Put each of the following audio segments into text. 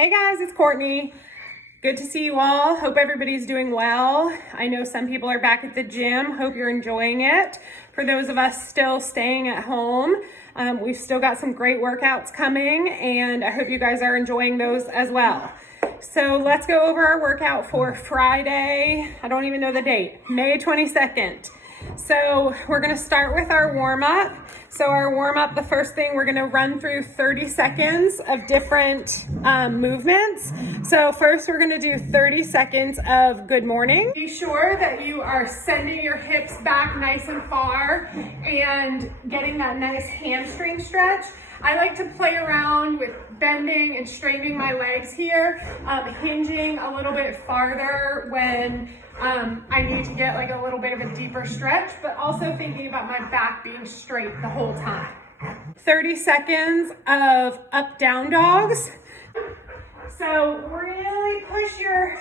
Hey guys, it's Courtney. Good to see you all. Hope everybody's doing well. I know some people are back at the gym. Hope you're enjoying it. For those of us still staying at home, we've still got some great workouts coming, and I hope you guys are enjoying those as well. So let's go over our workout for Friday. I don't even know the date, May 22nd. So we're gonna start with our warm-up. So our warm-up, the first thing, we're gonna run through 30 seconds of different movements. So first we're gonna do 30 seconds of good morning. Be sure that you are sending your hips back nice and far and getting that nice hamstring stretch. I like to play around with bending and straightening my legs here, hinging a little bit farther when I need to get like a little bit of a deeper stretch, but also thinking about my back being straight the whole time. 30 seconds of up down dogs. So really push your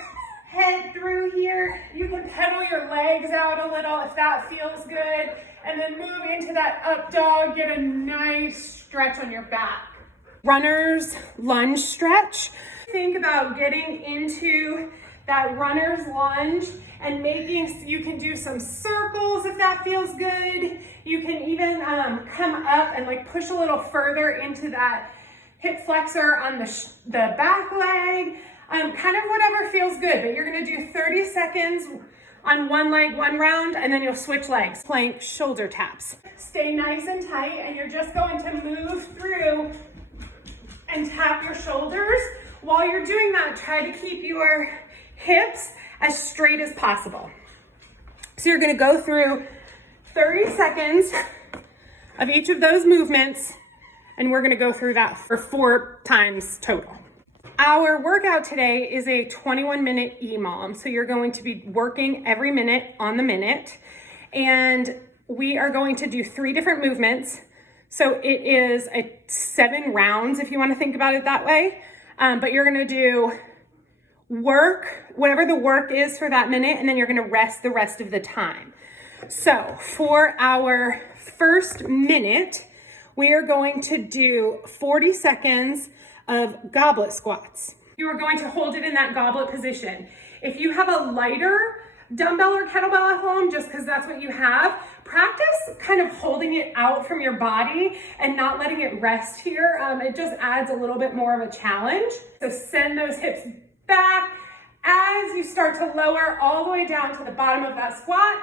head through here. You can pedal your legs out a little if that feels good, and then move into that up dog. Get a nice stretch on your back. Runner's lunge stretch. Think about getting into that runner's lunge and you can do some circles if that feels good. You can even come up and like push a little further into that hip flexor on the back leg. Kind of whatever feels good, but you're gonna do 30 seconds on one leg, one round, and then you'll switch legs. Plank shoulder taps. Stay nice and tight, and you're just going to move through and tap your shoulders. While you're doing that, try to keep your hips as straight as possible. So you're gonna go through 30 seconds of each of those movements, and we're gonna go through that for 4 times total. Our workout today is a 21-minute EMOM. So you're going to be working every minute on the minute, and we are going to do 3 different movements. So it is 7 rounds if you wanna think about it that way. But you're gonna do work, whatever the work is for that minute, and then you're gonna rest the rest of the time. So for our first minute, we are going to do 40 seconds of goblet squats. You are going to hold it in that goblet position. If you have a lighter dumbbell or kettlebell at home, just because that's what you have, practice kind of holding it out from your body and not letting it rest here. It just adds a little bit more of a challenge. So send those hips back. As you start to lower all the way down to the bottom of that squat,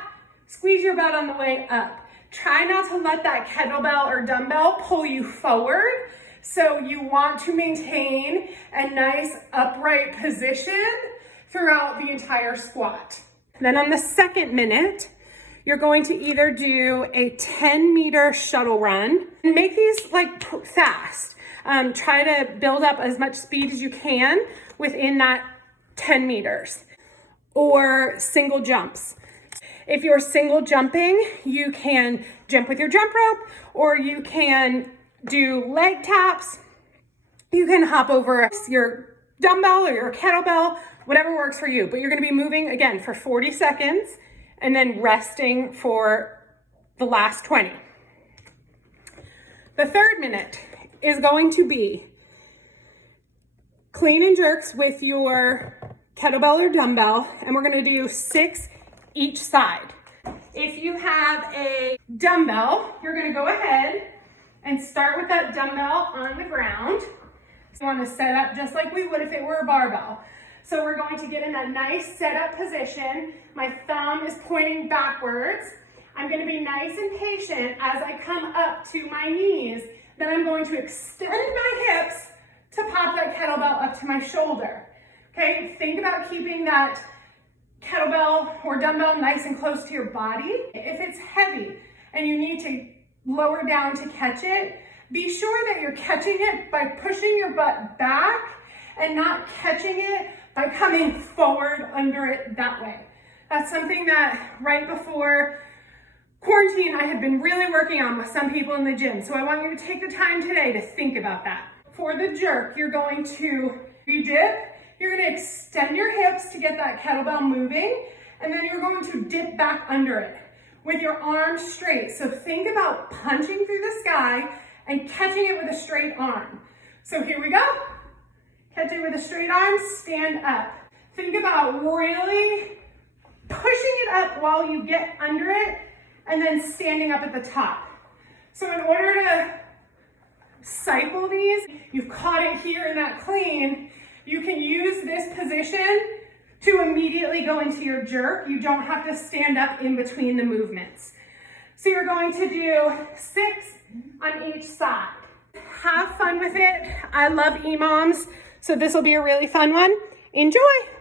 squeeze your butt on the way up. Try not to let that kettlebell or dumbbell pull you forward. So you want to maintain a nice upright position throughout the entire squat. Then on the second minute, you're going to either do a 10-meter shuttle run, and make these like fast. Try to build up as much speed as you can within that 10 meters, or single jumps. If you're single jumping, you can jump with your jump rope, or you can do leg taps. You can hop over your dumbbell or your kettlebell, whatever works for you, but you're gonna be moving again for 40 seconds and then resting for the last 20. The third minute is going to be clean and jerks with your kettlebell or dumbbell, and we're gonna do 6 each side. If you have a dumbbell, you're gonna go ahead and start with that dumbbell on the ground. So you wanna set up just like we would if it were a barbell. So we're going to get in a nice setup position. My thumb is pointing backwards. I'm gonna be nice and patient as I come up to my knees. Then I'm going to extend my hips to pop that kettlebell up to my shoulder. Okay, think about keeping that kettlebell or dumbbell nice and close to your body. If it's heavy and you need to lower down to catch it, be sure that you're catching it by pushing your butt back and not catching it by coming forward under it that way. That's something that right before quarantine I had been really working on with some people in the gym. So I want you to take the time today to think about that. For the jerk, you're going to dip. You're gonna extend your hips to get that kettlebell moving, and then you're going to dip back under it with your arms straight. So think about punching through the sky and catching it with a straight arm. So here we go. Catch it with a straight arm, stand up. Think about really pushing it up while you get under it and then standing up at the top. So in order to cycle these, you've caught it here in that clean, you can use this position to immediately go into your jerk. You don't have to stand up in between the movements. So you're going to do 6 on each side. Have fun with it. I love EMOMs, so this will be a really fun one. Enjoy.